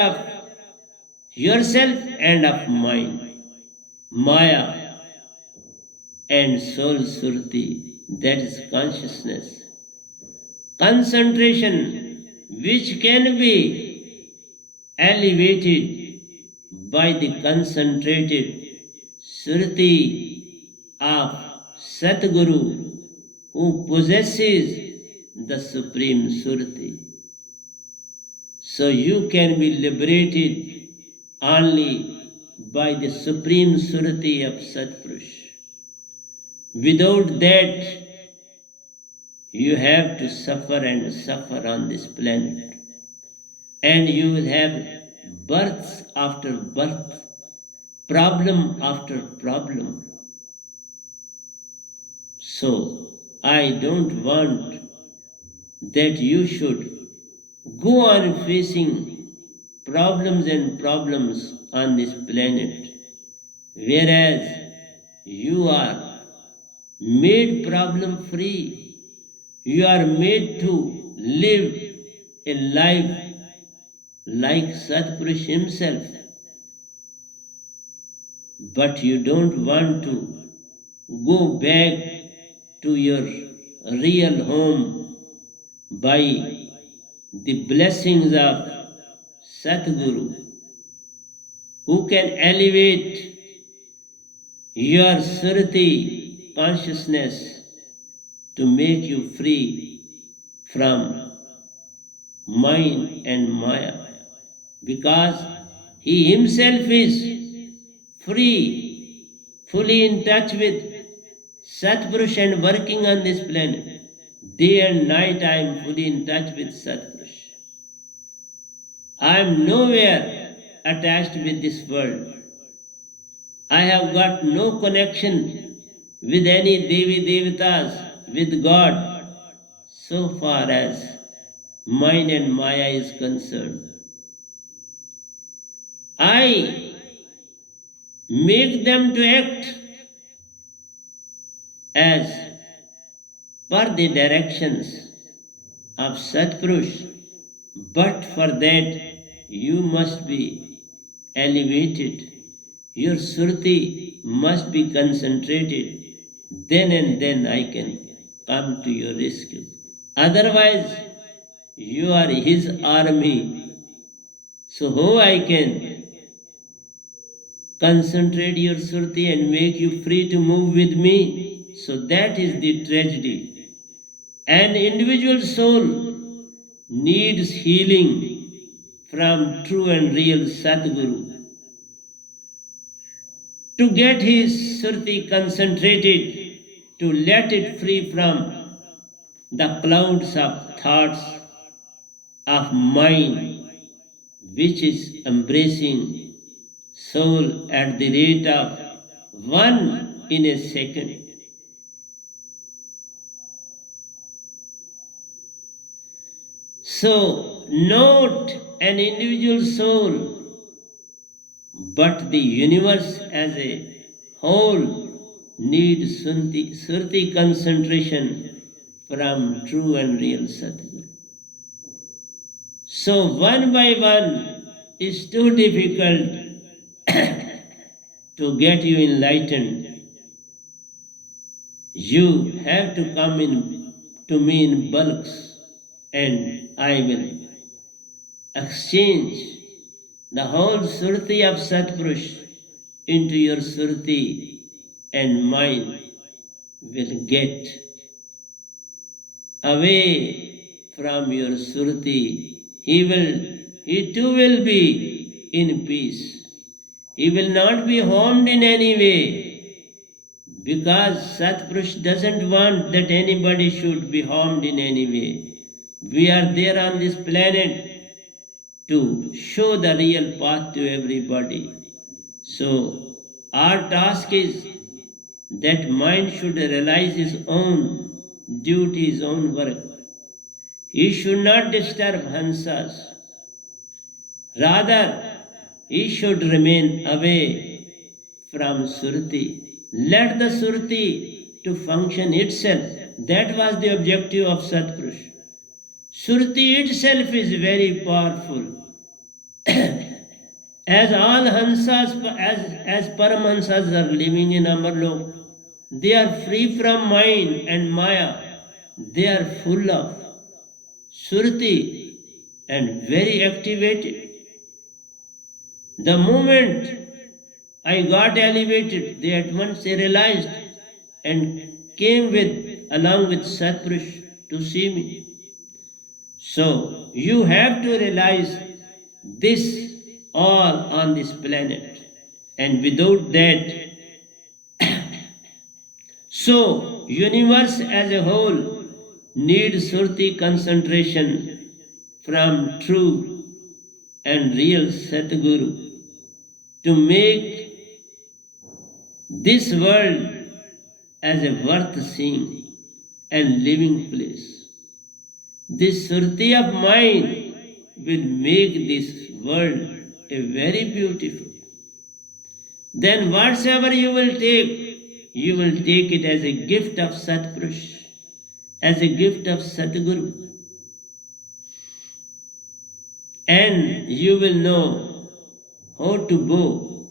of yourself and of mind. Maya and soul surti, that is consciousness. Concentration, which can be elevated by the concentrated surti of Satguru, who possesses the supreme surti. So you can be liberated only by the supreme surti of Satpurush. Without that, you have to suffer and suffer on this planet. And you will have births after birth, problem after problem. So, I don't want that you should go on facing problems and problems on this planet, whereas you are made problem free. You are made to live a life like Satpurush himself, but you don't want to go back to your real home by the blessings of Satguru, who can elevate your Surti consciousness to make you free from mind and Maya, because he himself is free, fully in touch with Satpurush and working on this planet. Day and night I am fully in touch with Satpurush. I am nowhere attached with this world. I have got no connection with any Devi Devatas, with God, so far as mind and Maya is concerned. I make them to act as per the directions of Satpurush, but for that you must be elevated. Your surti must be concentrated. Then and then I can come to your rescue. Otherwise, you are his army. So how I can concentrate your surti and make you free to move with me? So that is the tragedy. An individual soul needs healing from true and real Sadguru to get his surti concentrated, to let it free from the clouds of thoughts of mind, which is embracing soul at the rate of one in a second. So, not an individual soul, but the universe as a whole needs surti concentration from true and real Satguru. So, one by one is too difficult to get you enlightened. You have to come in to me in bulks, and I will exchange the whole surti of Satpurush into your surti, and mine will get away from your surti. He too will be in peace. He will not be harmed in any way, because Satpurush doesn't want that anybody should be harmed in any way. We are there on this planet to show the real path to everybody. So, our task is that mind should realize his own duty, his own work. He should not disturb Hansas. Rather, he should remain away from Surti. Let the Surti to function itself. That was the objective of Satpurush. Surti itself is very powerful. As all Hansas, as Paramahansas are living in Amarlok, they are free from mind and Maya. They are full of Surti and very activated. The moment I got elevated, they at once realized and came with along with Satpurush to see me. So you have to realize this all on this planet. And without that, so universe as a whole needs Surti concentration from true and real Satguru to make this world as a worth seeing and living place. This Surti of mind will make this world a very beautiful. Then whatsoever you will take it as a gift of Satpurush, as a gift of Satguru. And you will know how to go,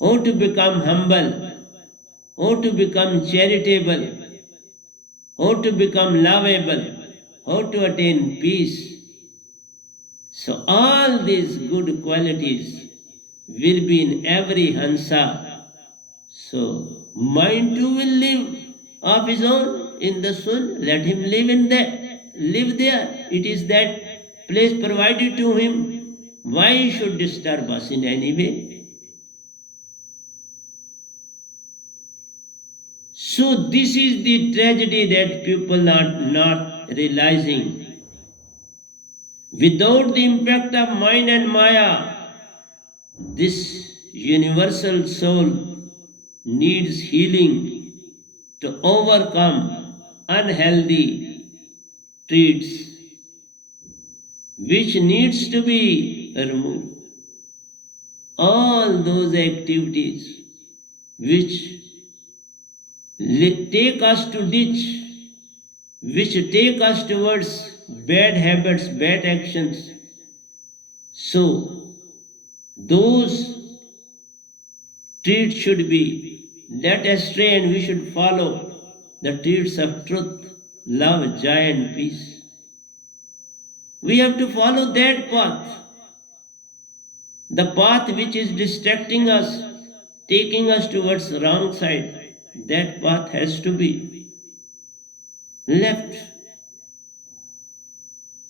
how to become humble, how to become charitable, how to become lovable, how to attain peace. So all these good qualities will be in every Hansa. So mind too will live of his own in the soul. Let him live in that, live there. It is that place provided to him. Why he should disturb us in any way? So this is the tragedy that people are not realizing. Without the impact of mind and Maya, this universal soul needs healing to overcome unhealthy traits which needs to be removed. All those activities which take us to ditch, which take us towards bad habits, bad actions. So those treats should be led astray and we should follow the treats of truth, love, joy and peace. We have to follow that path. The path which is distracting us, taking us towards the wrong side, that path has to be left.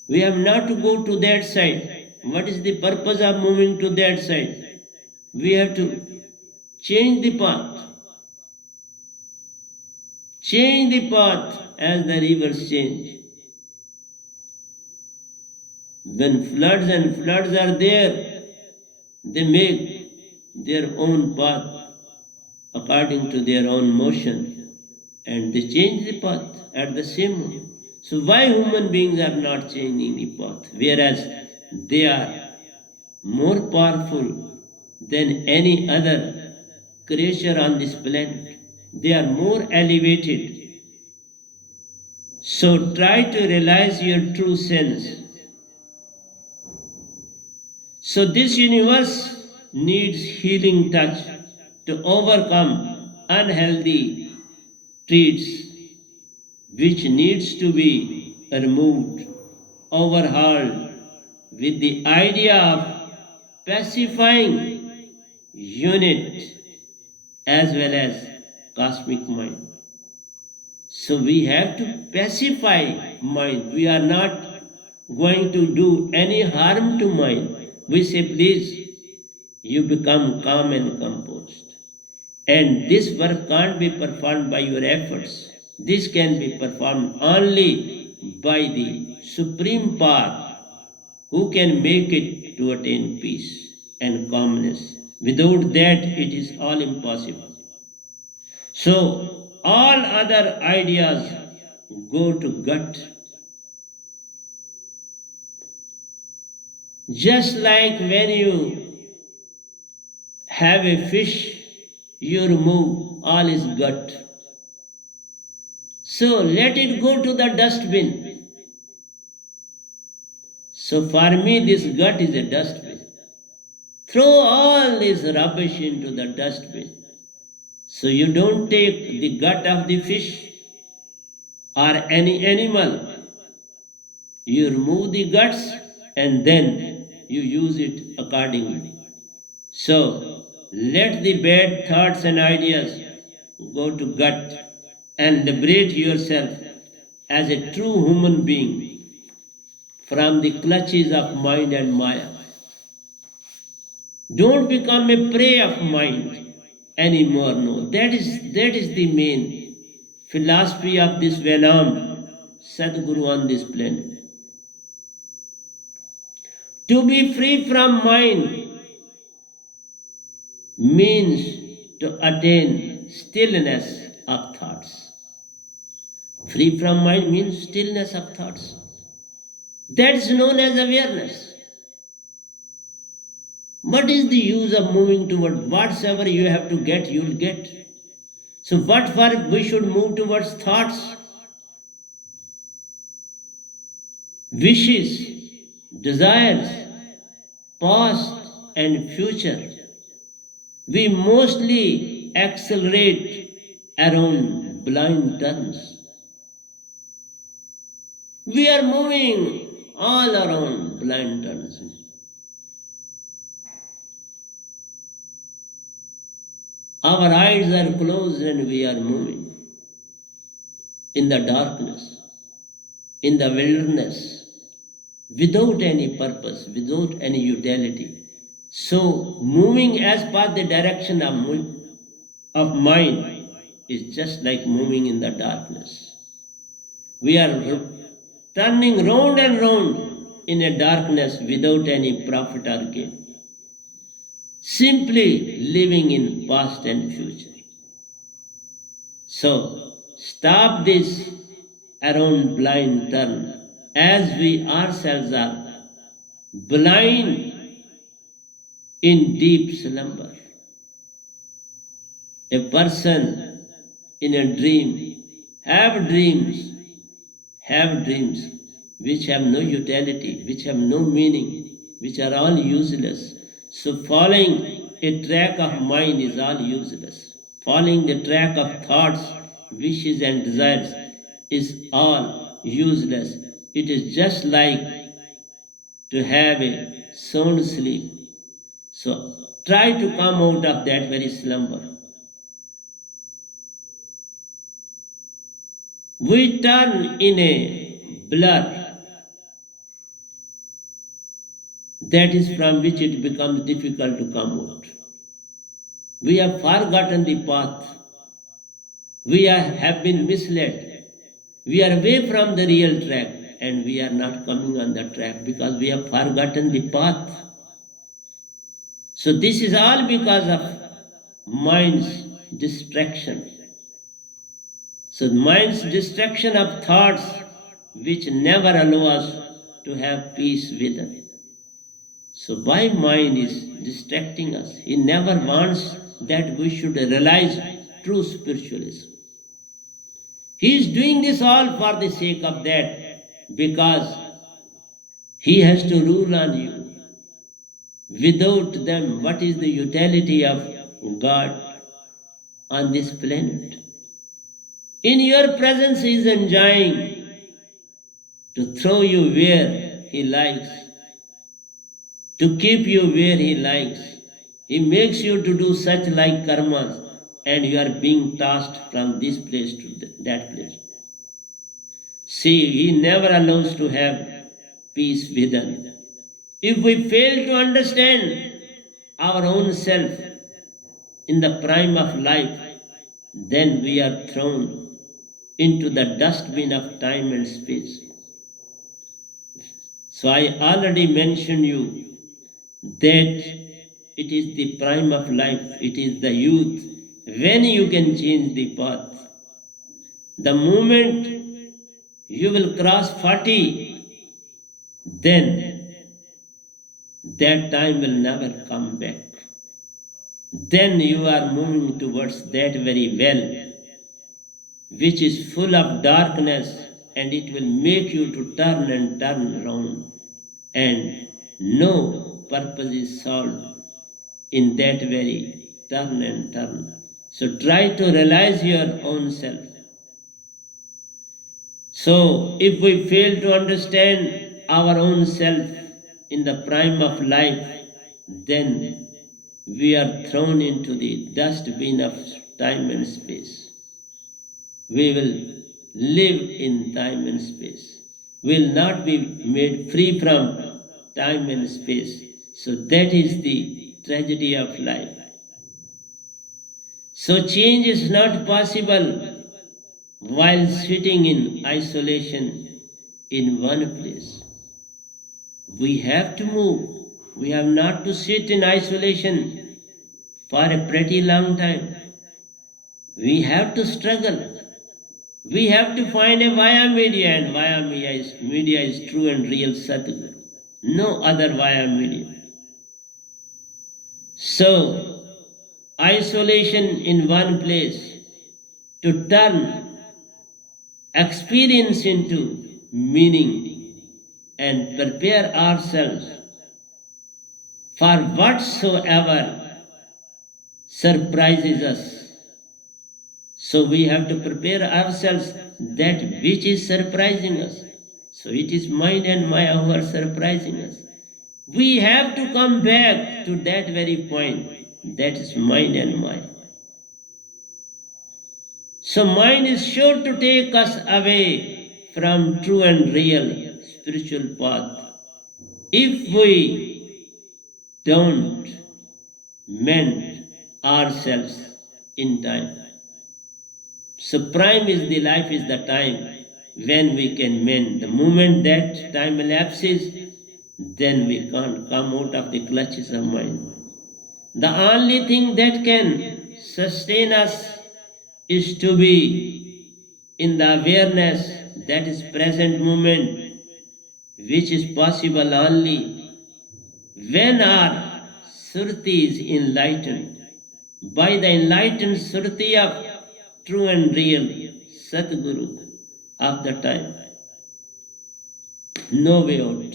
We have not to go to that side. What is the purpose of moving to that side? We have to change the path. Change the path as the rivers change. When floods are there, they make their own path according to their own motion and they change the path at the same moment. So why human beings are not changing the path, whereas they are more powerful than any other creature on this planet? They are more elevated. So try to realize your true sense. So this universe needs healing touch to overcome unhealthy traits which needs to be removed, overhauled with the idea of pacifying unit as well as cosmic mind. So we have to pacify mind. We are not going to do any harm to mind. We say, please, you become calm and composed. And this work can't be performed by your efforts. This can be performed only by the Supreme Power who can make it to attain peace and calmness. Without that, it is all impossible. So, all other ideas go to gut. Just like when you have a fish, you remove all his gut. So let it go to the dustbin. So So for me, this gut is a dustbin. Throw all this rubbish into the dustbin. So you don't take the gut of the fish or any animal. You remove the guts and then you use it accordingly. So let the bad thoughts and ideas go to gut and liberate yourself as a true human being from the clutches of mind and Maya. Don't become a prey of mind anymore. No, that is the main philosophy of this Velam Sadguru on this planet. To be free from mind means to attain stillness of thoughts. Free from mind means stillness of thoughts. That is known as awareness. What is the use of moving toward whatsoever you have to get, you will get. So, what for we should move towards thoughts, wishes, desires, past and future. We mostly accelerate around blind turns. We are moving all around blind turns. Our eyes are closed and we are moving in the darkness, in the wilderness, without any purpose, without any utility. So, moving as per the direction of mind is just like moving in the darkness. We are turning round and round in a darkness without any profit or gain. Simply living in past and future. So, stop this around blind turn as we ourselves are blind in deep slumber. A person in a dream have dreams which have no utility, which have no meaning, which are all useless. So following a track of mind is all useless. Following the track of thoughts, wishes and desires is all useless. It is just like to have a sound sleep. So try to come out of that very slumber. We turn in a blur. That is from which it becomes difficult to come out. We have forgotten the path. We have been misled. We are away from the real track and we are not coming on the track because we have forgotten the path. So this is all because of mind's distraction. So mind's distraction of thoughts which never allow us to have peace within. So why mind is distracting us? He never wants that we should realize true spiritualism. He is doing this all for the sake of that because he has to rule on you. Without them, what is the utility of God on this planet? In your presence, he is enjoying to throw you where he likes, to keep you where he likes. He makes you to do such like karmas and you are being tossed from this place to that place. See, he never allows to have peace within. If we fail to understand our own self in the prime of life, then we are thrown into the dustbin of time and space. So I already mentioned you that it is the prime of life, it is the youth, when you can change the path. The moment you will cross 40, then that time will never come back. Then you are moving towards that very well, which is full of darkness, and it will make you to turn and turn around and no purpose is solved in that very turn and turn. So try to realize your own self. So if we fail to understand our own self in the prime of life, then we are thrown into the dustbin of time and space. We will live in time and space. We will not be made free from time and space. So that is the tragedy of life. So change is not possible while sitting in isolation in one place. We have to move. We have not to sit in isolation for a pretty long time. We have to struggle. We have to find a via media, and via media is true and real Sadguru. No other via media. So, isolation in one place to turn experience into meaning and prepare ourselves for whatsoever surprises us. So we have to prepare ourselves that which is surprising us. So it is mind and Maya who are surprising us. We have to come back to that very point. That is mind and Maya. So mind is sure to take us away from true and real spiritual path if we don't mend ourselves in time. So prime is the life is the time when we can mend. The moment that time elapses, then we can't come out of the clutches of mind. The only thing that can sustain us is to be in the awareness that is present moment, which is possible only when our Surti is enlightened. By the enlightened Surti of true and real Satguru of the time. No way out.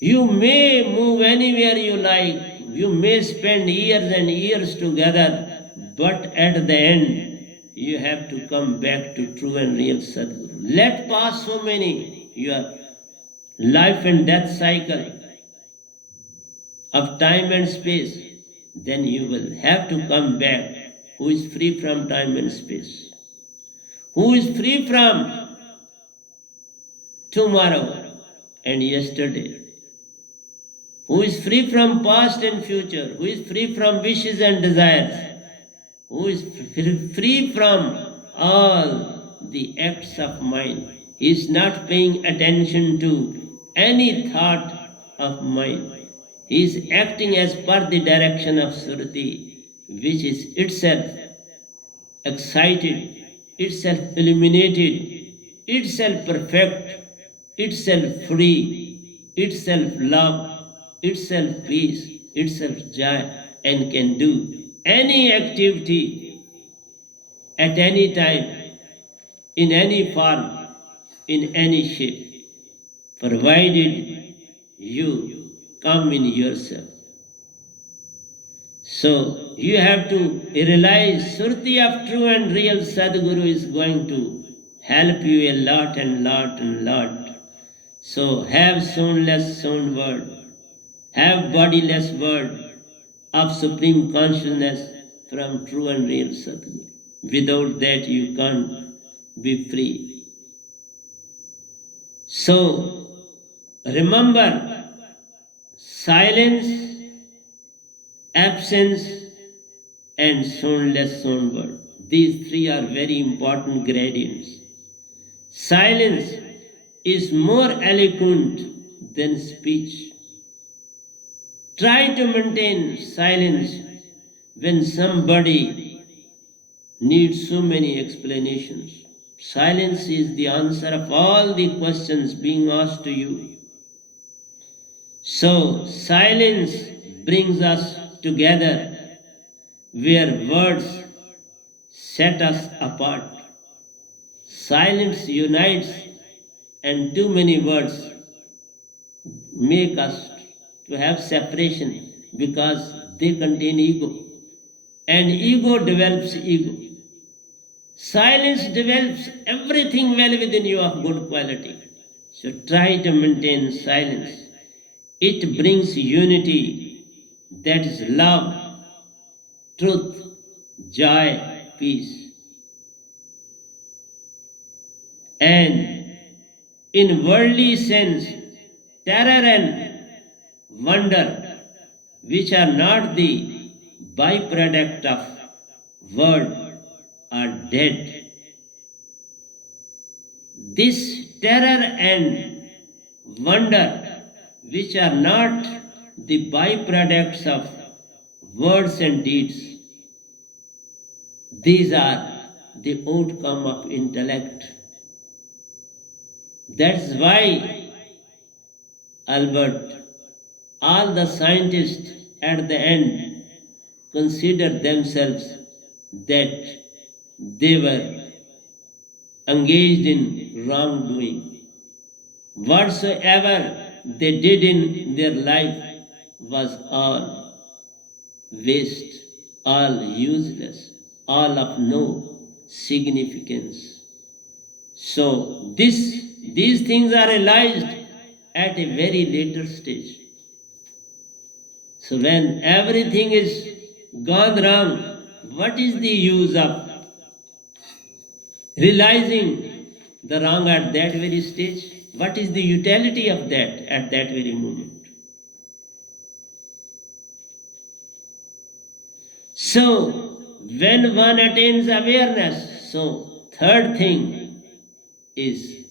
You may move anywhere you like, you may spend years and years together, but at the end, you have to come back to true and real Sadguru. Let pass so many, your life and death cycle of time and space, then you will have to come back who is free from time and space, who is free from tomorrow and yesterday, who is free from past and future, who is free from wishes and desires, who is free from all the acts of mind. He is not paying attention to any thought of mind. He is acting as per the direction of Surti, which is itself excited, itself illuminated, itself perfect, itself free, itself love, itself peace, itself joy, and can do any activity at any time, in any form, in any shape, provided you come in yourself. So you have to realize Surti of true and real Sadguru is going to help you a lot and lot and lot. So have soundless sound word, have bodiless word of supreme consciousness from true and real Sadguru. Without that you can't be free. So remember, silence, absence, and soundless sound word. These three are very important gradients. Silence is more eloquent than speech. Try to maintain silence when somebody needs so many explanations. Silence is the answer of all the questions being asked to you. So, silence brings us together where words set us apart. Silence unites, and too many words make us to have separation because they contain ego. And ego develops ego. Silence develops everything well within you of good quality. So try to maintain silence. It brings unity, that is love, truth, joy, peace. And in worldly sense, terror and wonder, which are not the byproduct of word, are dead. This terror and wonder, which are not the byproducts of words and deeds, these are the outcome of intellect. That's why, Albert, all the scientists at the end consider themselves that they were engaged in wrongdoing. Whatsoever they did in their life was all waste, all useless, all of no significance. So these things are realized at a very later stage. So when everything is gone wrong, what is the use of realizing the wrong at that very stage? What is the utility of that at that very moment? So when one attains awareness, so third thing is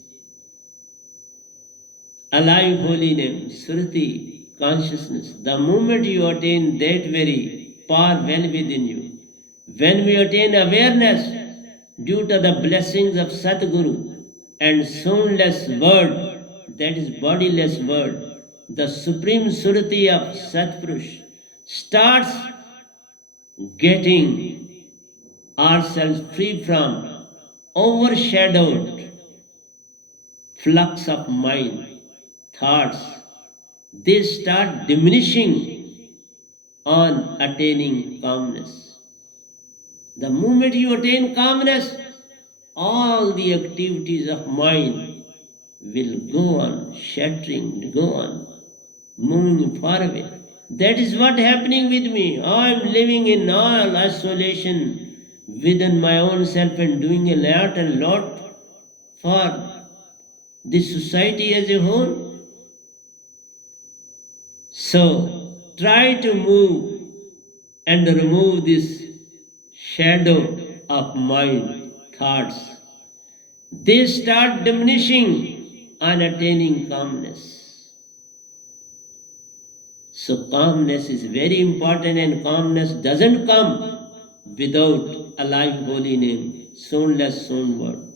alive holy name, Sruti, consciousness. The moment you attain that very power well within you, when we attain awareness due to the blessings of Satguru and soundless word, that is bodiless word, the supreme Sruti of Satpurush starts getting ourselves free from overshadowed flux of mind, thoughts, they start diminishing on attaining calmness. The moment you attain calmness, all the activities of mind will go on shattering, go on moving far away. That is what happening with me. I am living in all isolation within my own self and doing a lot and lot for the society as a whole. So try to move and remove this shadow of mind, thoughts. They start diminishing on attaining calmness. So calmness is very important, and calmness doesn't come without alive holy name, soundless sound word.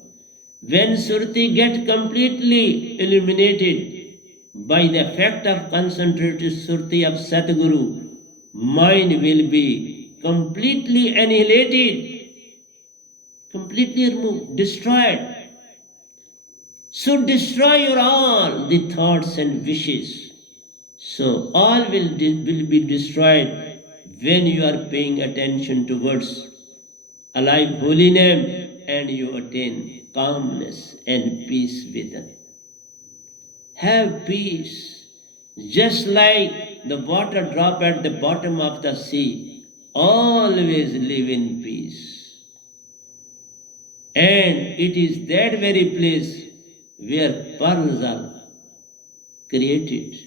When Surti gets completely illuminated by the effect of concentrated Surti of Satguru, mind will be completely annihilated, completely removed, destroyed. So destroy your all the thoughts and wishes. So all will be destroyed when you are paying attention towards alive holy name and you attain calmness and peace within. Have peace. Just like the water drop at the bottom of the sea, always live in peace. And it is that very place where pearls are created.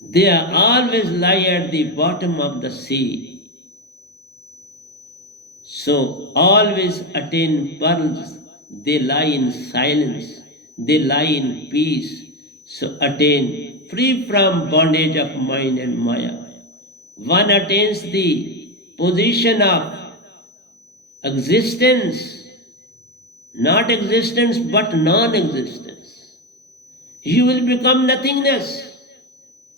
They are always lie at the bottom of the sea. So always attain pearls. They lie in silence. They lie in peace. So attain free from bondage of mind and maya. One attains the position of existence, not existence but non-existence. You will become nothingness.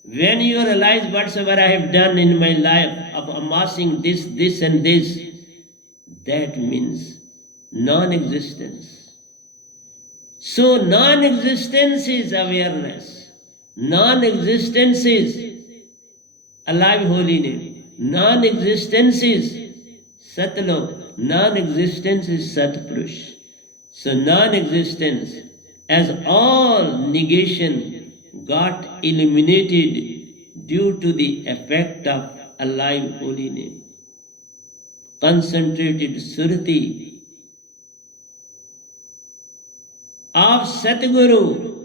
When you realize whatsoever I have done in my life of amassing this and this, that means non-existence. So non-existence is awareness, non-existence is alive holy name, non-existence is Satlok, non-existence is Satpurush. So non-existence, as all negation got eliminated due to the effect of alive holy name, concentrated Surti of Satguru.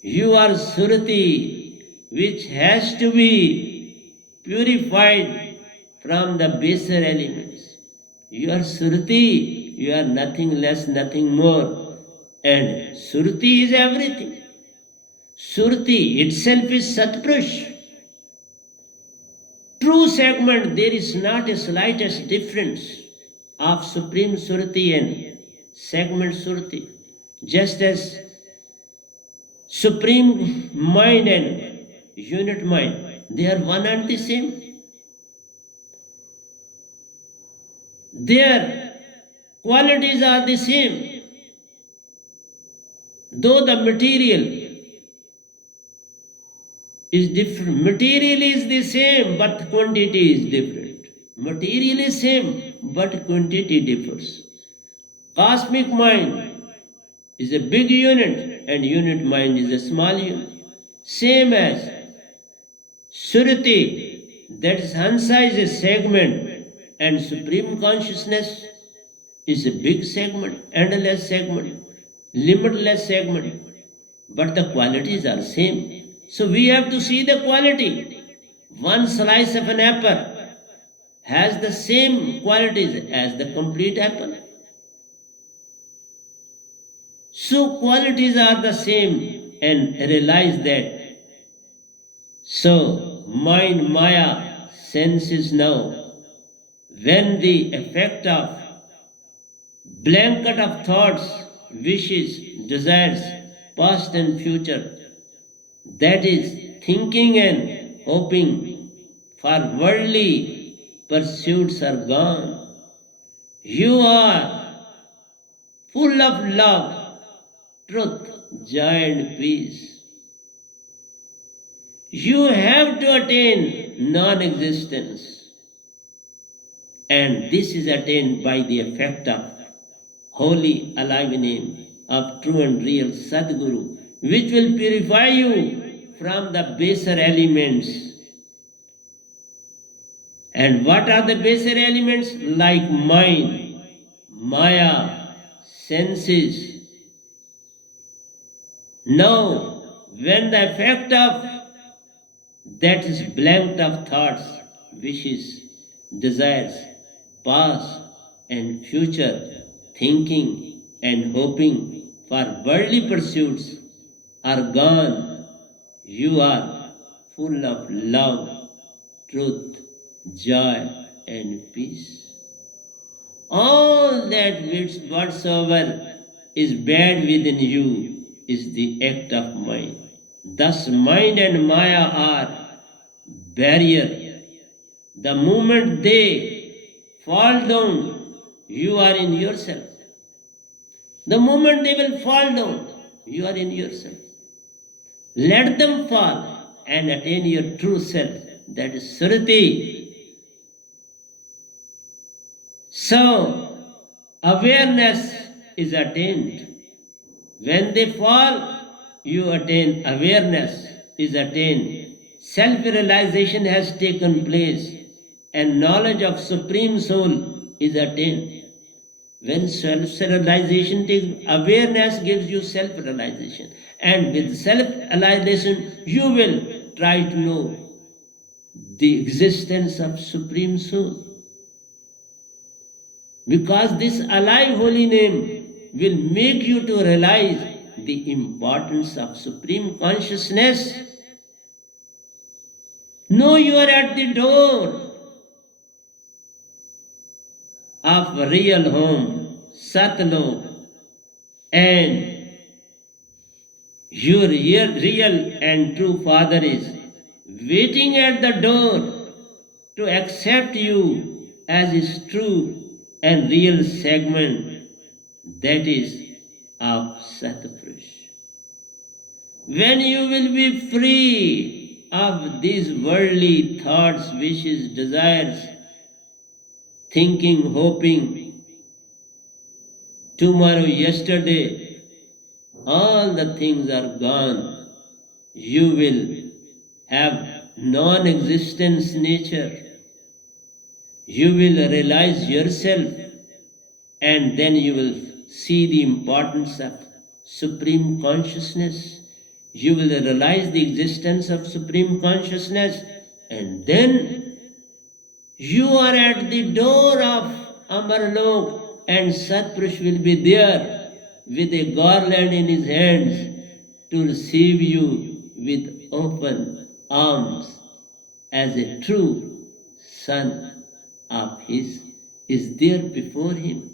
You are Surti which has to be purified from the baser elements. You are Surti, you are nothing less, nothing more. And Surti is everything. Surti itself is Satpurush. True segment, there is not a slightest difference of Supreme Surti and segment Surti. Just as Supreme Mind and unit mind, they are one and the same. Their qualities are the same. Though the material is different, material is the same, but quantity is different. Material is same, but quantity differs. Cosmic mind is a big unit and unit mind is a small unit. Same as Surati, that is Hansa is a segment and Supreme Consciousness is a big segment, endless segment, limitless segment, but the qualities are same. So we have to see the quality. One slice of an apple has the same qualities as the complete apple. So qualities are the same and realize that. So mind, Maya, senses now, when the effect of blanket of thoughts, wishes, desires, past and future, that is thinking and hoping for worldly pursuits are gone. You are full of love, truth, joy and peace. You have to attain non-existence, and this is attained by the effect of holy alive name of true and real Sadguru, which will purify you from the baser elements. And what are the baser elements? Like mind, Maya, senses. Now, when the effect of that is blanked of thoughts, wishes, desires, past and future, thinking and hoping for worldly pursuits are gone. You are full of love, truth, joy, and peace. All that whatsoever is bad within you is the act of mind. Thus, mind and Maya are barrier. The moment they fall down, you are in yourself. The moment they will fall down, you are in yourself. Let them fall and attain your true self. That is Surati. So, awareness is attained. When they fall, you attain awareness is attained. Self-realization has taken place and knowledge of Supreme Soul is attained. When self-realization takes, awareness gives you self-realization. And with self-realization, you will try to know the existence of Supreme Soul. Because this alive holy name will make you to realize the importance of Supreme Consciousness. Know you are at the door of real home, Satlok, and your real and true Father is waiting at the door to accept you as his true and real segment, that is of Satpurush. When you will be free of these worldly thoughts, wishes, desires, thinking, hoping, tomorrow, yesterday, all the things are gone. You will have non existence nature. You will realize yourself, and then you will see the importance of supreme consciousness. You will realize the existence of supreme consciousness, and then you are at the door of Amarlok, and Satpurush will be there with a garland in his hands to receive you with open arms as a true son of his is there before him.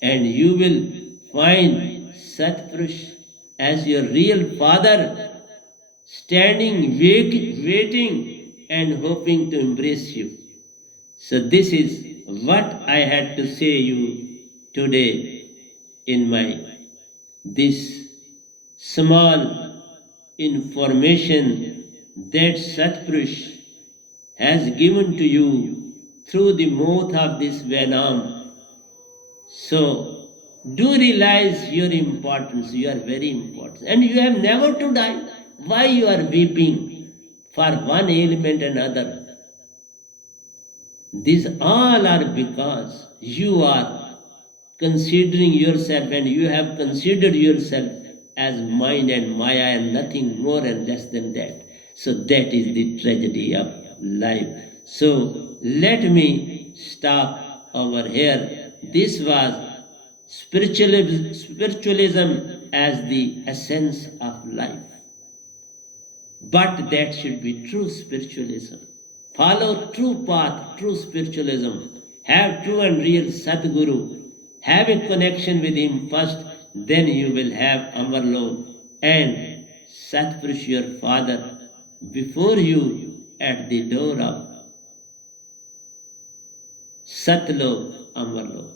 And you will find Satpurush as your real father, standing, waiting, and hoping to embrace you. So this is what I had to say you today in my this small information that Satpurush has given to you through the mouth of this Venam. So do realize your importance. You are very important. And you have never to die. Why you are weeping for one ailment and another? These all are because you are considering yourself, and you have considered yourself as mind and Maya and nothing more and less than that. So that is the tragedy of life. So let me stop over here. This was spiritualism as the essence of life. But that should be true spiritualism. Follow true path, true spiritualism. Have true and real Sadguru. Have a connection with him first, then you will have Amarlok and Satpurush, your father, before you at the door of Satlok, Amarlok.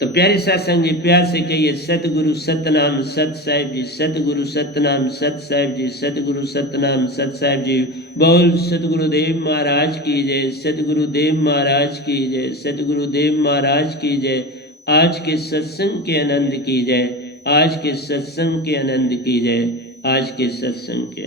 तो प्यारे सत्संग जी, प्यार से कहिए सतगुरु सतनाम सत साहिब जी, सतगुरु सतनाम सत साहिब जी, सतगुरु सतनाम सत साहिब जी। बोल सतगुरुदेव महाराज की जय, सतगुरुदेव महाराज की जय, सतगुरुदेव महाराज की जय। आज के सत्संग के आनंद की जय, आज के सत्संग के आनंद की जय, आज के सत्संग के